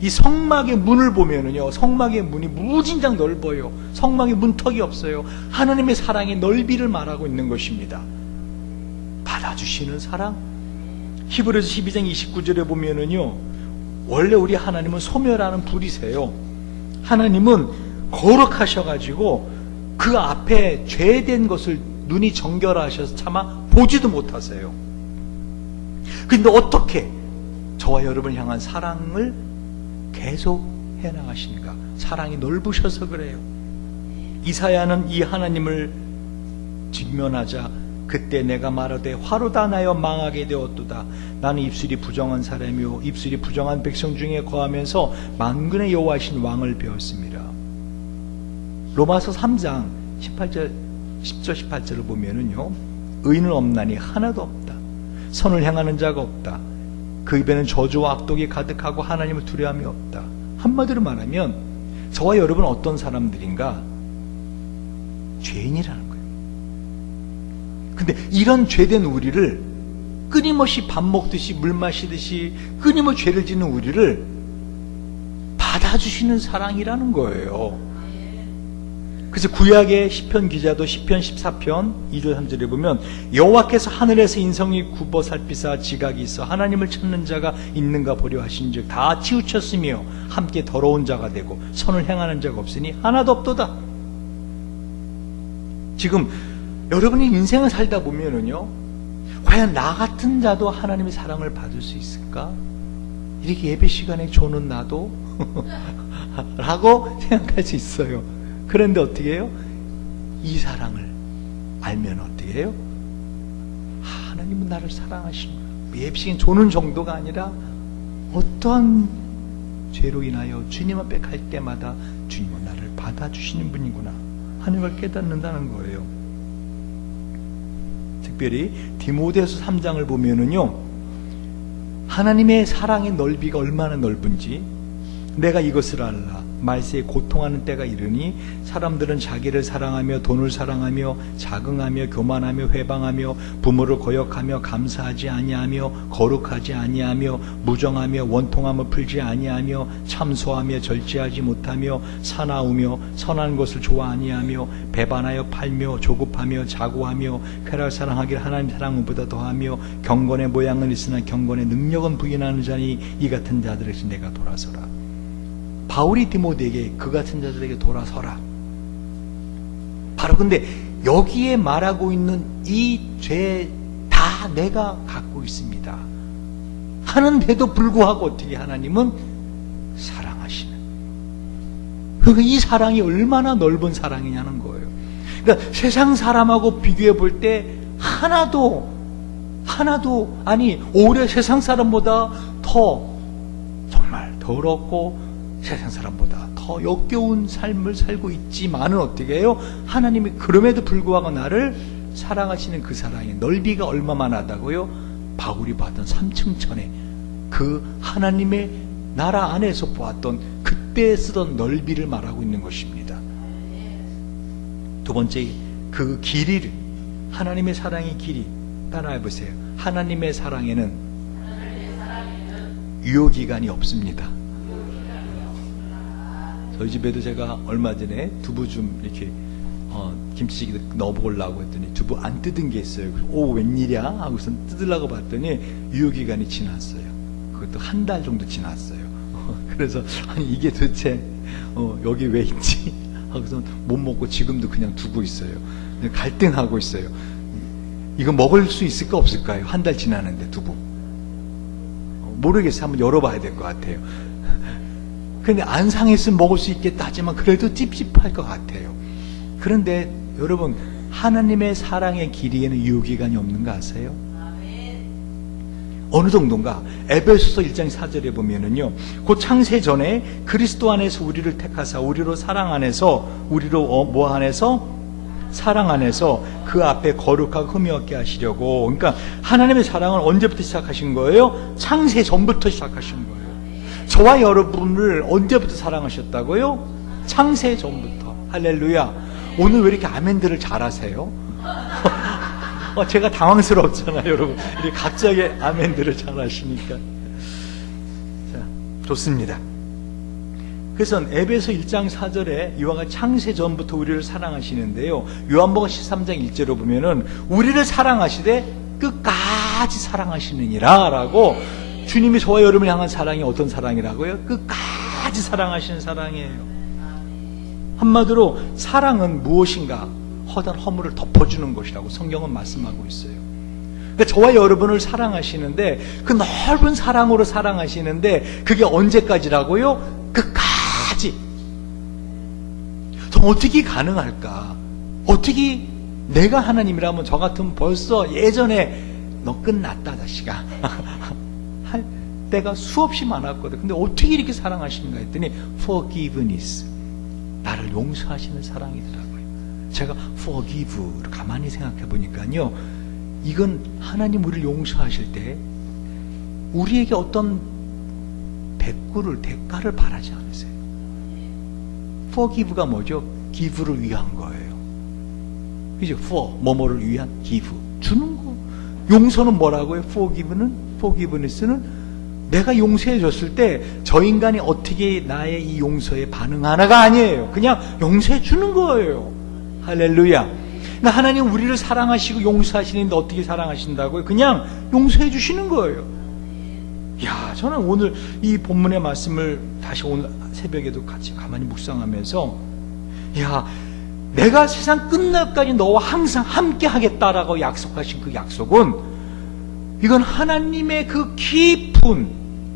이 성막의 문을 보면은요, 성막의 문이 무진장 넓어요. 성막의 문턱이 없어요. 하나님의 사랑의 넓이를 말하고 있는 것입니다. 받아주시는 사랑. 히브리서 12장 29절에 보면은요, 원래 우리 하나님은 소멸하는 불이세요. 하나님은 거룩하셔가지고 그 앞에 죄된 것을 눈이 정결하셔서 차마 보지도 못하세요. 근데 어떻게 저와 여러분을 향한 사랑을 계속 해나가십니까? 사랑이 넓으셔서 그래요. 이사야는 이 하나님을 직면하자 그때 내가 말하되 화로다 나여 망하게 되었도다. 나는 입술이 부정한 사람이요 입술이 부정한 백성 중에 거하면서 만군의 여호와이신 왕을 배웠습니다. 로마서 3장 18절 10절 18절을 보면은요, 의인은 없나니 하나도 없다. 선을 행하는 자가 없다. 그 입에는 저주와 악독이 가득하고 하나님을 두려움이 없다. 한마디로 말하면 저와 여러분은 어떤 사람들인가? 죄인이라는 거예요. 근데 이런 죄된 우리를 끊임없이 밥 먹듯이 물 마시듯이 끊임없이 죄를 짓는 우리를 받아주시는 사랑이라는 거예요. 그래서 구약의 시편 기자도 시편 14편 2절 3절에 보면 여호와께서 하늘에서 인성이 굽어 살피사 지각이 있어 하나님을 찾는 자가 있는가 보려 하신즉 다 치우쳤으며 함께 더러운 자가 되고 선을 행하는 자가 없으니 하나도 없도다. 지금 여러분이 인생을 살다 보면은요, 과연 나 같은 자도 하나님의 사랑을 받을 수 있을까? 이렇게 예배 시간에 조는 나도? 라고 생각할 수 있어요. 그런데 어떻게 해요? 이 사랑을 알면 어떻게 해요? 하나님은 나를 사랑하시는구나. 예배 시간에 조는 정도가 아니라 어떠한 죄로 인하여 주님 앞에 갈 때마다 주님은 나를 받아주시는 분이구나 하는 걸 깨닫는다는 거예요. 특별히 디모데후서 3장을 보면은요, 하나님의 사랑의 넓이가 얼마나 넓은지 내가 이것을 알라. 말세에 고통하는 때가 이르니 사람들은 자기를 사랑하며 돈을 사랑하며 자긍하며 교만하며 회방하며 부모를 거역하며 감사하지 아니하며 거룩하지 아니하며 무정하며 원통함을 풀지 아니하며 참소하며 절제하지 못하며 사나우며 선한 것을 좋아 아니하며 배반하여 팔며 조급하며 자고하며 쾌락을 사랑하기를 하나님 사랑보다 더하며 경건의 모양은 있으나 경건의 능력은 부인하는 자니 이 같은 자들에게 내가 돌아서라. 바울이 디모데에게 그 같은 자들에게 돌아서라. 바로 근데 여기에 말하고 있는 이 죄 다 내가 갖고 있습니다. 하는데도 불구하고 어떻게 하나님은 사랑하시는. 그러니까 이 사랑이 얼마나 넓은 사랑이냐는 거예요. 그러니까 세상 사람하고 비교해 볼 때 하나도 아니 오히려 세상 사람보다 더 정말 더럽고 세상 사람보다 더 역겨운 삶을 살고 있지만은 어떻게 해요? 하나님이 그럼에도 불구하고 나를 사랑하시는 그 사랑의 넓이가 얼마만하다고요? 바울이 봤던 3층천의 그 하나님의 나라 안에서 보았던 그때 쓰던 넓이를 말하고 있는 것입니다. 두 번째, 그 길이를, 하나님의 사랑의 길이 따라해 보세요. 하나님의 사랑에는 유효기간이 없습니다. 저희 집에도 제가 얼마 전에 두부 좀 이렇게 김치찌개 넣어보려고 했더니 두부 안 뜯은 게 있어요. 오, 웬일이야? 하고선 뜯으려고 봤더니 유효기간이 지났어요. 그것도 한 달 정도 지났어요. 그래서 아니 이게 도대체 여기 왜 있지? 하고선 못 먹고 지금도 그냥 두고 있어요. 갈등하고 있어요. 이거 먹을 수 있을까 없을까요? 한 달 지나는데 두부 모르겠어요. 한번 열어봐야 될 것 같아요. 근데 안 상했으면 먹을 수 있겠다 하지만 그래도 찝찝할 것 같아요. 그런데 여러분, 하나님의 사랑의 길이에는 유효기간이 없는 거 아세요? 어느 정도인가? 에베소서 1장 4절에 보면은요, 그 창세 전에 그리스도 안에서 우리를 택하사 우리로 사랑 안에서 우리로 뭐 안에서? 사랑 안에서 그 앞에 거룩하고 흠이 없게 하시려고. 그러니까 하나님의 사랑은 언제부터 시작하신 거예요? 창세 전부터 시작하신 거예요. 저와 여러분을 언제부터 사랑하셨다고요? 창세 전부터. 할렐루야. 오늘 왜 이렇게 아멘들을 잘하세요? 제가 당황스럽잖아요, 여러분. 이렇게 갑자기 아멘들을 잘하시니까. 자, 좋습니다. 그래서 에베소 1장 4절에 이와 같이 창세 전부터 우리를 사랑하시는데요, 요한복음 13장 1절로 보면은 우리를 사랑하시되 끝까지 사랑하시느니라 라고, 주님이 저와 여러분을 향한 사랑이 어떤 사랑이라고요? 끝까지 사랑하시는 사랑이에요. 한마디로 사랑은 무엇인가? 허다한 허물을 덮어주는 것이라고 성경은 말씀하고 있어요. 그러니까 저와 여러분을 사랑하시는데, 그 넓은 사랑으로 사랑하시는데 그게 언제까지라고요? 끝까지. 그럼 어떻게 가능할까? 어떻게 내가 하나님이라면 저 같으면 벌써 예전에 너 끝났다 자식아 할 때가 수없이 많았거든. 근데 어떻게 이렇게 사랑하시는가 했더니 forgiveness, 나를 용서하시는 사랑이더라고요. 제가 forgive를 가만히 생각해 보니까요, 이건 하나님 우리를 용서하실 때 우리에게 어떤 대가를 바라지 않으세요. forgive가 뭐죠? give를 위한 거예요. 그죠? for, 뭐뭐를 위한 give, 주는 거. 용서는 뭐라고요? forgiveness는 내가 용서해 줬을 때 저 인간이 어떻게 나의 이 용서에 반응하나가 아니에요. 그냥 용서해 주는 거예요. 할렐루야. 그러니까 하나님 우리를 사랑하시고 용서하시는데 어떻게 사랑하신다고요? 그냥 용서해 주시는 거예요. 야, 저는 오늘 이 본문의 말씀을 다시 오늘 새벽에도 같이 가만히 묵상하면서, 야, 내가 세상 끝날까지 너와 항상 함께 하겠다라고 약속하신 그 약속은, 이건 하나님의 그 깊은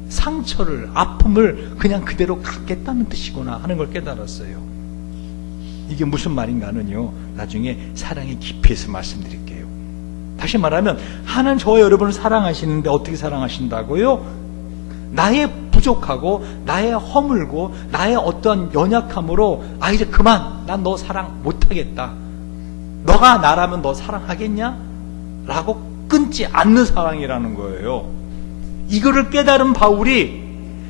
상처를, 아픔을 그냥 그대로 갖겠다는 뜻이구나 하는 걸 깨달았어요. 이게 무슨 말인가 하면요, 나중에 사랑의 깊이에서 말씀드릴게요. 다시 말하면 하나님 저와 여러분을 사랑하시는데 어떻게 사랑하신다고요? 나의 부족하고 나의 허물고 나의 어떤 연약함으로 이제 그만, 난 너 사랑 못하겠다, 너가 나라면 너 사랑하겠냐? 라고 끊지 않는 사랑이라는 거예요. 이거를 깨달은 바울이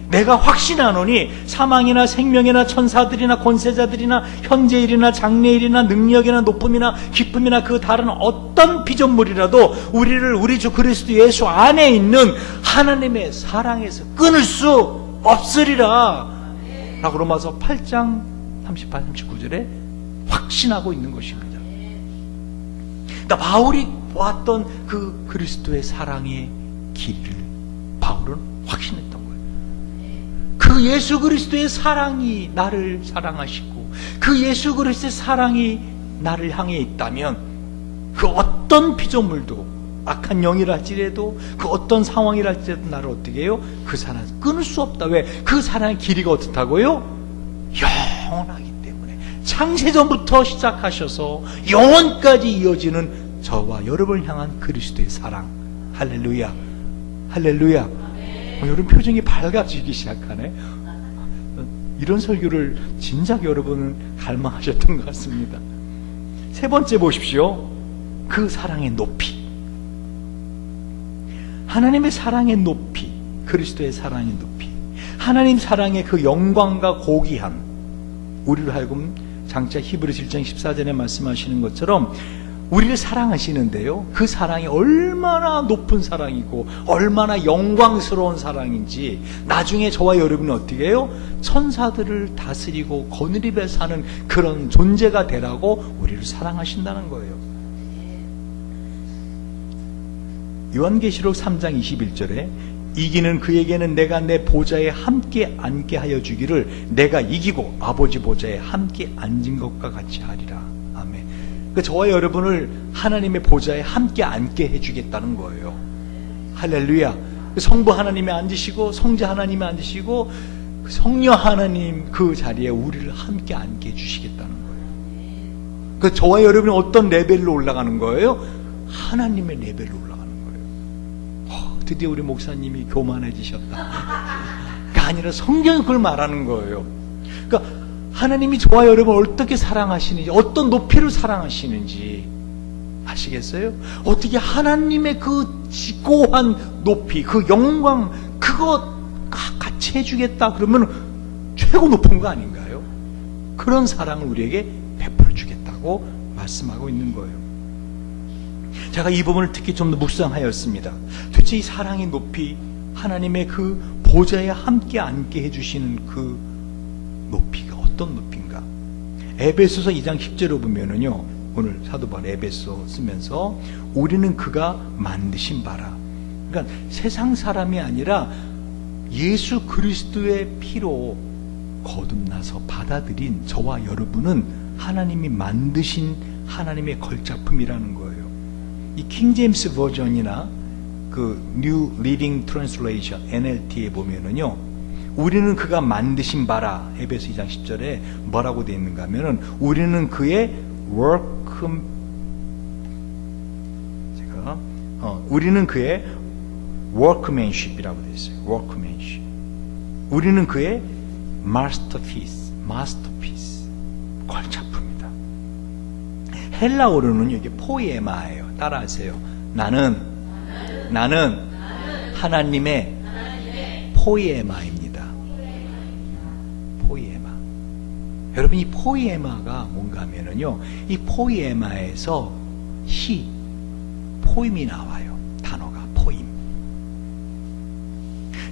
내가 확신하노니 사망이나 생명이나 천사들이나 권세자들이나 현재일이나 장래일이나 능력이나 높음이나 깊음이나 그 다른 어떤 피조물이라도 우리를 우리 주 그리스도 예수 안에 있는 하나님의 사랑에서 끊을 수 없으리라 라고 로마서 8장 38, 39절에 확신하고 있는 것입니다. 그러니까 바울이 보았던 그 그리스도의 사랑의 길을 바울은 확신했던 거예요. 그 예수 그리스도의 사랑이 나를 사랑하시고 그 예수 그리스도의 사랑이 나를 향해 있다면 그 어떤 피조물도 악한 영이라 할지라도 그 어떤 상황이라 할지라도 나를 어떻게 해요? 그 사랑 끊을 수 없다. 왜? 그 사랑의 길이가 어떻다고요? 영원하기 때문에 창세전부터 시작하셔서 영원까지 이어지는 저와 여러분을 향한 그리스도의 사랑. 할렐루야, 할렐루야. 여러분 표정이 밝아지기 시작하네. 이런 설교를 진작 여러분은 갈망하셨던 것 같습니다. 세 번째 보십시오. 그 사랑의 높이. 하나님의 사랑의 높이, 그리스도의 사랑의 높이, 하나님 사랑의 그 영광과 고귀함, 우리를 하여금 장차 히브리서 1장 14절에 말씀하시는 것처럼 우리를 사랑하시는데요, 그 사랑이 얼마나 높은 사랑이고 얼마나 영광스러운 사랑인지 나중에 저와 여러분이 어떻게 해요? 천사들을 다스리고 거느리며 사는 그런 존재가 되라고 우리를 사랑하신다는 거예요. 요한계시록 3장 21절에 이기는 그에게는 내가 내 보좌에 함께 앉게 하여 주기를 내가 이기고 아버지 보좌에 함께 앉은 것과 같이 하리라. 아멘. 그러니까 저와 여러분을 하나님의 보좌에 함께 앉게 해주겠다는 거예요. 할렐루야. 성부 하나님이 앉으시고 성자 하나님이 앉으시고 성령 하나님 그 자리에 우리를 함께 앉게 해주시겠다는 거예요. 그러니까 저와 여러분이 어떤 레벨로 올라가는 거예요? 하나님의 레벨로 올라가는 거예요. 드디어 우리 목사님이 교만해지셨다. 그게 아니라 성경이 그걸 말하는 거예요. 그러니까 하나님이 저와 여러분을 어떻게 사랑하시는지, 어떤 높이로 사랑하시는지 아시겠어요? 어떻게 하나님의 그 지고한 높이, 그 영광, 그거 같이 해주겠다 그러면 최고 높은 거 아닌가요? 그런 사랑을 우리에게 베풀어 주겠다고 말씀하고 있는 거예요. 제가 이 부분을 특히 좀 더 묵상하였습니다. 도대체 이 사랑의 높이, 하나님의 그 보좌에 함께 앉게 해주시는 그 높이가 어떤 높이인가? 에베소서 2장 10절을 보면은요, 오늘 사도 바울 에베소 쓰면서 우리는 그가 만드신 바라. 그러니까 세상 사람이 아니라 예수 그리스도의 피로 거듭나서 받아들인 저와 여러분은 하나님이 만드신 하나님의 걸작품이라는 거예요. 이 킹제임스 버전이나 그 New Living Translation NLT에 보면은요, 우리는 그가 만드신 바라. 에베소 2장 10절에 뭐라고 되어 있는가 하면은 우리는 그의 우리는 그의 workmanship이라고 되어 있어요. workmanship. 우리는 그의 masterpiece, 걸작품이다. 헬라어로는 이게 포이에마예요. 따라하세요. 나는 하나님의 포이에마입니다. 포이에마. 여러분, 이 포이에마가 뭔가 하면은요, 이 포이에마에서 포임이 나와요. 단어가 포임.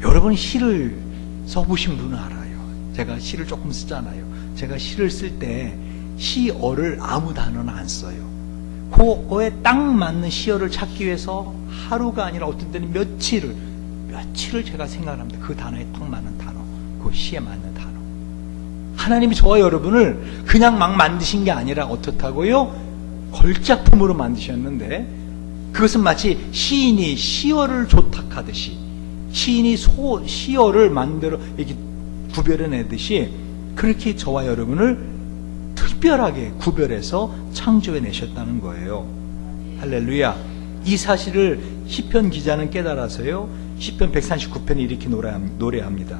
여러분, 시를 써보신 분은 알아요. 제가 시를 조금 쓰잖아요. 제가 시를 쓸 때 시어를 아무 단어는 안 써요. 그거에 딱 맞는 시어를 찾기 위해서 하루가 아니라 어떤 때는 며칠을 제가 생각합니다. 그 단어에 딱 맞는 단어, 그 시에 맞는 단어. 하나님이 저와 여러분을 그냥 막 만드신 게 아니라 어떻다고요? 걸작품으로 만드셨는데, 그것은 마치 시인이 시어를 조탁하듯이, 시인이 시어를 만들어 이렇게 구별해내듯이, 그렇게 저와 여러분을 특별하게 구별해서 창조해내셨다는 거예요. 할렐루야. 이 사실을 시편 기자는 깨달아서요, 시편 139편에 이렇게 노래합니다.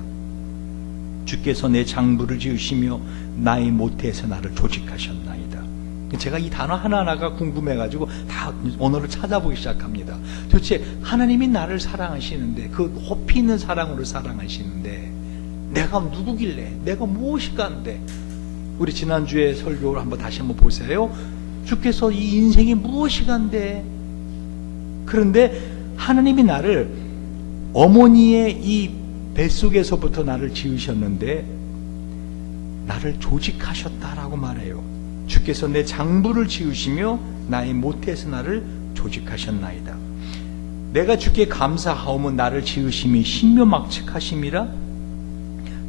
주께서 내 장부를 지으시며 나의 모태에서 나를 조직하셨나이다. 제가 이 단어 하나하나가 궁금해가지고 다 언어를 찾아보기 시작합니다. 도대체 하나님이 나를 사랑하시는데, 그 높이 있는 사랑으로 사랑하시는데 내가 누구길래, 내가 무엇이간데. 우리 지난주에 설교를 다시 한번 보세요. 주께서 이 인생이 무엇이간데. 그런데 하나님이 나를 어머니의 이 뱃속에서부터 나를 지으셨는데 나를 조직하셨다라고 말해요. 주께서 내 장부를 지으시며 나의 모태에서 나를 조직하셨나이다. 내가 주께 감사하오며 나를 지으심이 신묘막측하심이라.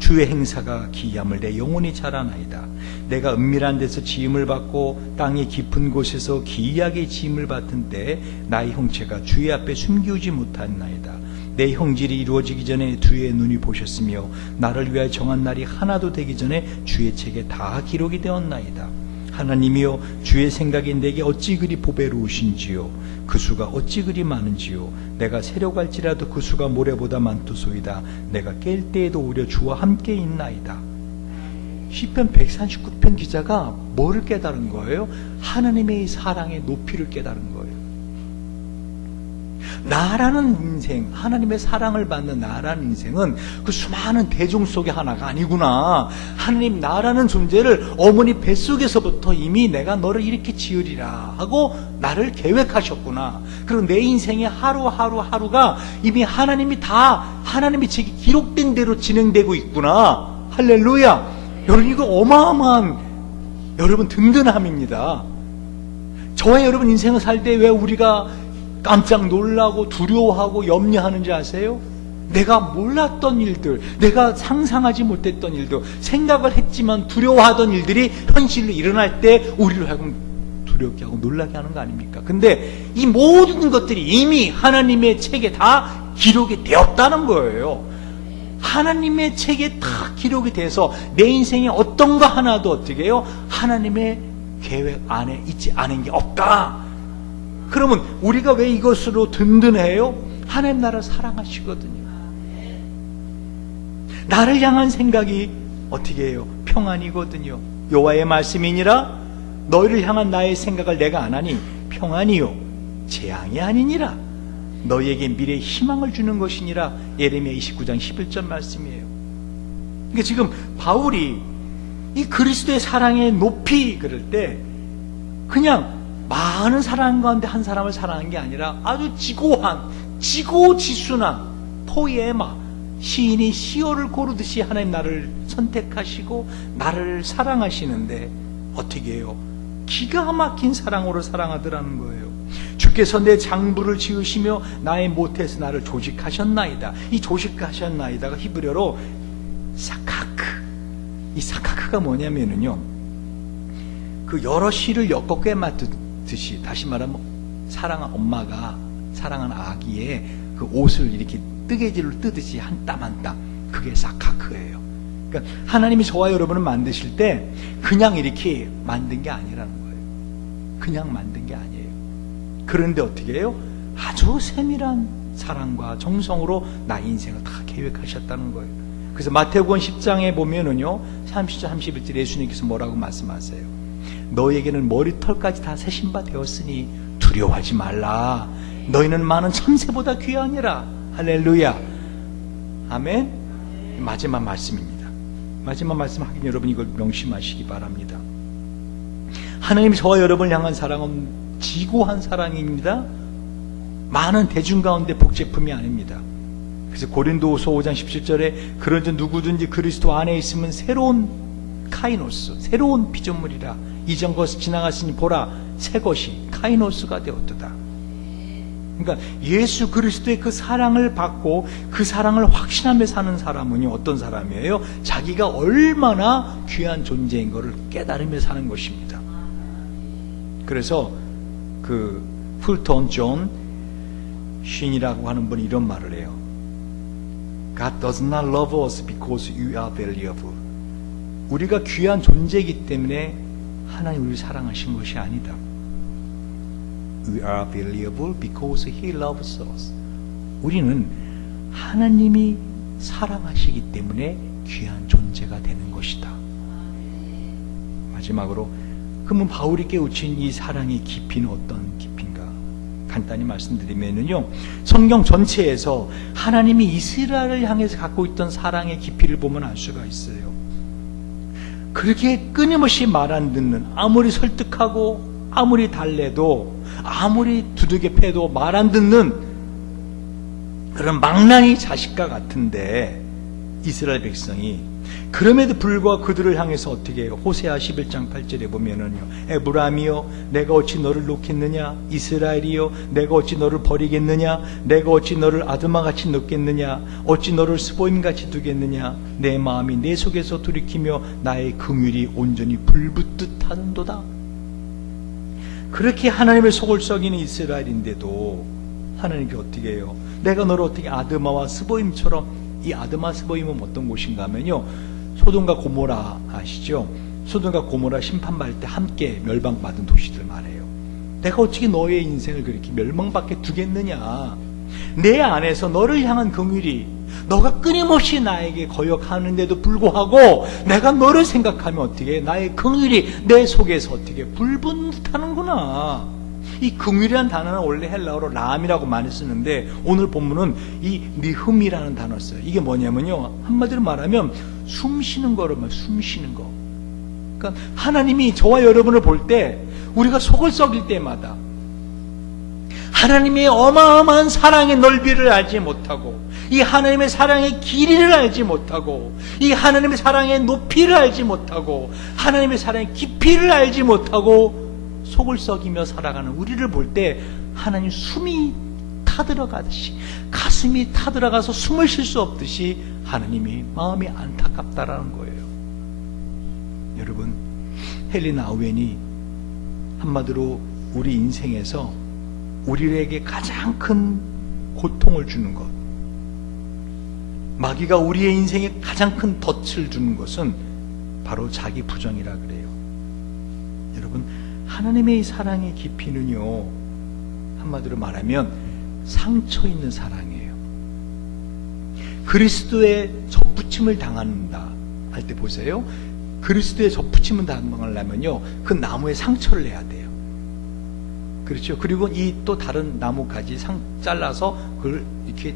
주의 행사가 기이함을 내 영혼이 잘 아나이다. 내가 은밀한 데서 지음을 받고 땅의 깊은 곳에서 기이하게 지음을 받은 때에 나의 형체가 주의 앞에 숨기우지 못하나이다. 내 형질이 이루어지기 전에 주의 눈이 보셨으며 나를 위하여 정한 날이 하나도 되기 전에 주의 책에 다 기록이 되었나이다. 하나님이여, 주의 생각이 내게 어찌 그리 보배로우신지요. 그 수가 어찌 그리 많은지요. 내가 세려갈지라도 그 수가 모래보다 많도소이다. 내가 깰 때에도 오히려 주와 함께 있나이다. 시편 139편 기자가 뭐를 깨달은 거예요? 하나님의 사랑의 높이를 깨달은 거예요. 나라는 인생, 하나님의 사랑을 받는 나라는 인생은 그 수많은 대중 속의 하나가 아니구나. 하나님 나라는 존재를 어머니 뱃속에서부터 이미 내가 너를 이렇게 지으리라 하고 나를 계획하셨구나. 그리고 내 인생의 하루하루가 이미 하나님이 책이 기록된 대로 진행되고 있구나. 할렐루야. 여러분, 이거 어마어마한 여러분 든든함입니다. 저와 여러분 인생을 살 때 왜 우리가 깜짝 놀라고 두려워하고 염려하는지 아세요? 내가 몰랐던 일들, 내가 상상하지 못했던 일들, 생각을 했지만 두려워하던 일들이 현실로 일어날 때 우리를 하여금 두렵게 하고 놀라게 하는 거 아닙니까? 근데 이 모든 것들이 이미 하나님의 책에 다 기록이 되었다는 거예요. 하나님의 책에 다 기록이 돼서 내 인생에 어떤 거 하나도 어떻게 해요? 하나님의 계획 안에 있지 않은 게 없다. 그러면 우리가 왜 이것으로 든든해요? 하나님 나라를 사랑하시거든요. 나를 향한 생각이 어떻게 해요? 평안이거든요. 여호와의 말씀이니라 너희를 향한 나의 생각을 내가 안 하니 평안이요 재앙이 아니니라. 너희에게 미래의 희망을 주는 것이니라. 예레미야 29장 11절 말씀이에요. 그러니까 지금 바울이 이 그리스도의 사랑의 높이 그럴 때 그냥 많은 사랑 가운데 한 사람을 사랑한 게 아니라 아주 지고지순한 포에마, 시인이 시어를 고르듯이 하나님 나를 선택하시고 나를 사랑하시는데 어떻게 해요? 기가 막힌 사랑으로 사랑하더라는 거예요. 주께서 내 장부를 지으시며 나의 모태에서 나를 조직하셨나이다. 이 조직하셨나이다가 히브리어로 사카크. 이 사카크가 뭐냐면은요, 그 여러 씨를 엮어 맞듯이, 다시 말하면 사랑한 엄마가 사랑한 아기의 그 옷을 이렇게 뜨개질로 뜨듯이 한 땀 한 땀, 그게 사카크예요. 그러니까 하나님이 저와 여러분을 만드실 때 그냥 이렇게 만든 게 아니라는 거예요. 그냥 만든 게 아니에요. 그런데 어떻게 해요? 아주 세밀한 사랑과 정성으로 나의 인생을 다 계획하셨다는 거예요. 그래서 마태복음 10장에 보면은요, 30절 31절 예수님께서 뭐라고 말씀하세요? 너에게는 머리털까지 다 세신 바 되었으니 두려워하지 말라. 너희는 많은 참새보다 귀하니라. 할렐루야. 아멘. 마지막 말씀입니다. 마지막 말씀 하긴 여러분 이걸 명심하시기 바랍니다. 하나님이 저와 여러분을 향한 사랑은 지고한 사랑입니다. 많은 대중 가운데 복제품이 아닙니다. 그래서 고린도후서 5장 17절에 그런즉 누구든지 그리스도 안에 있으면 새로운 카이노스, 새로운 피조물이라. 이전 것이 지나갔으니 보라 새 것이 카이노스가 되었도다. 그러니까 예수 그리스도의 그 사랑을 받고 그 사랑을 확신하며 사는 사람은요, 어떤 사람이에요? 자기가 얼마나 귀한 존재인 것을 깨달으며 사는 것입니다. 그래서 그 풀턴 존 쉰이라고 하는 분이 이런 말을 해요. God does not love us because you are valuable. 우리가 귀한 존재이기 때문에 하나님 우리를 사랑하신 것이 아니다. We are valuable because He loves us. 우리는 하나님이 사랑하시기 때문에 귀한 존재가 되는 것이다. 마지막으로, 그러면 바울이 깨우친 이 사랑의 깊이는 어떤 깊이인가? 간단히 말씀드리면요, 성경 전체에서 하나님이 이스라엘을 향해서 갖고 있던 사랑의 깊이를 보면 알 수가 있어요. 그렇게 끊임없이 말 안 듣는, 아무리 설득하고 아무리 달래도 아무리 두들겨 패도 말 안 듣는 그런 망나니 자식과 같은데 이스라엘 백성이 그럼에도 불구하고 그들을 향해서 어떻게 해요? 호세아 11장 8절에 보면은요, 에브라임이여 내가 어찌 너를 놓겠느냐, 이스라엘이여 내가 어찌 너를 버리겠느냐, 내가 어찌 너를 아드마같이 놓겠느냐, 어찌 너를 스보임같이 두겠느냐, 내 마음이 내 속에서 돌이키며 나의 긍휼이 온전히 불붙듯 하는도다. 그렇게 하나님의 속을 썩이는 이스라엘인데도 하나님께 어떻게 해요? 내가 너를 어떻게 아드마와 스보임처럼, 이 아드마 스보임은 어떤 곳인가 하면요, 소돔과 고모라 아시죠? 소돔과 고모라 심판받을 때 함께 멸망받은 도시들 말해요. 내가 어떻게 너의 인생을 그렇게 멸망받게 두겠느냐. 내 안에서 너를 향한 긍휼이, 너가 끊임없이 나에게 거역하는데도 불구하고 내가 너를 생각하면 어떻게 나의 긍휼이 내 속에서 어떻게 불붙하는구나. 이 긍휼이라는 단어는 원래 헬라어로 람이라고 많이 쓰는데 오늘 본문은 이 니흠이라는 단어를 써요. 이게 뭐냐면요, 한마디로 말하면 숨 쉬는 거로 말, 숨 쉬는 거. 그러니까 하나님이 저와 여러분을 볼 때 우리가 속을 썩일 때마다 하나님의 어마어마한 사랑의 넓이를 알지 못하고, 이 하나님의 사랑의 길이를 알지 못하고, 이 하나님의 사랑의 높이를 알지 못하고, 하나님의 사랑의 깊이를 알지 못하고 속을 썩이며 살아가는 우리를 볼 때 하나님 숨이 타들어가듯이, 가슴이 타들어가서 숨을 쉴 수 없듯이 하나님이 마음이 안타깝다라는 거예요. 여러분, 헨리 나우엔이 한마디로 우리 인생에서 우리에게 가장 큰 고통을 주는 것, 마귀가 우리의 인생에 가장 큰 덫을 주는 것은 바로 자기 부정이라 그래요. 여러분, 하나님의 이 사랑의 깊이는요, 한마디로 말하면 상처 있는 사랑이에요. 그리스도의 접붙임을 당한다 할 때 보세요. 그리스도의 접붙임을 당하려면요, 그 나무에 상처를 내야 돼요. 그렇죠? 그리고 이 또 다른 나무까지 잘라서 그걸 이렇게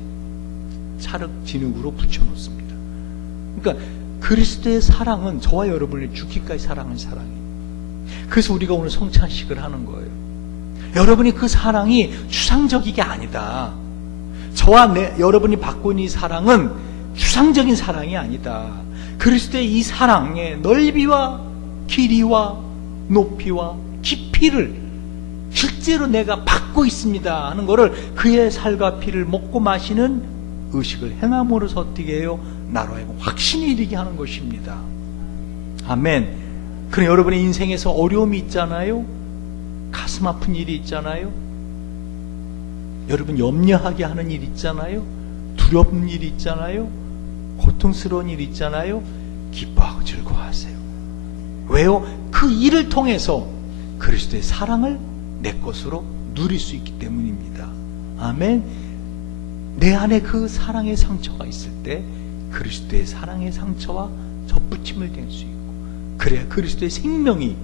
찰흙 진흙으로 붙여놓습니다. 그러니까 그리스도의 사랑은 저와 여러분을 죽기까지 사랑하는 사랑이에요. 그래서 우리가 오늘 성찬식을 하는 거예요. 여러분이 그 사랑이 추상적이게 아니다. 저와 여러분이 받고 있는 이 사랑은 추상적인 사랑이 아니다. 그리스도의 이 사랑의 넓이와 길이와 높이와 깊이를 실제로 내가 받고 있습니다 하는 것을 그의 살과 피를 먹고 마시는 의식을 행함으로써 어떻게 해요? 나로 하여금 확신이 일게 하는 것입니다. 아멘. 그럼 여러분의 인생에서 어려움이 있잖아요. 가슴 아픈 일이 있잖아요. 여러분 염려하게 하는 일 있잖아요. 두려운 일이 있잖아요. 고통스러운 일이 있잖아요. 기뻐하고 즐거워하세요. 왜요? 그 일을 통해서 그리스도의 사랑을 내 것으로 누릴 수 있기 때문입니다. 아멘. 내 안에 그 사랑의 상처가 있을 때 그리스도의 사랑의 상처와 접붙임을 댈 수 있고, 그래야 그리스도의 생명이,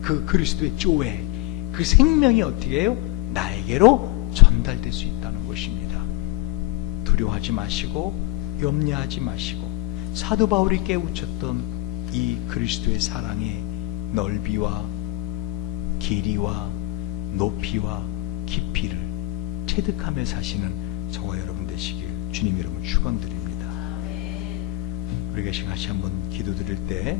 그 그리스도의 조회, 그 생명이 어떻게 해요? 나에게로 전달될 수 있다는 것입니다. 두려워하지 마시고 염려하지 마시고, 사도 바울이 깨우쳤던 이 그리스도의 사랑의 넓이와 길이와 높이와 깊이를 체득하며 사시는 저와 여러분 되시길 주님 여러분 축원드립니다. 우리가 같이 한번 기도드릴 때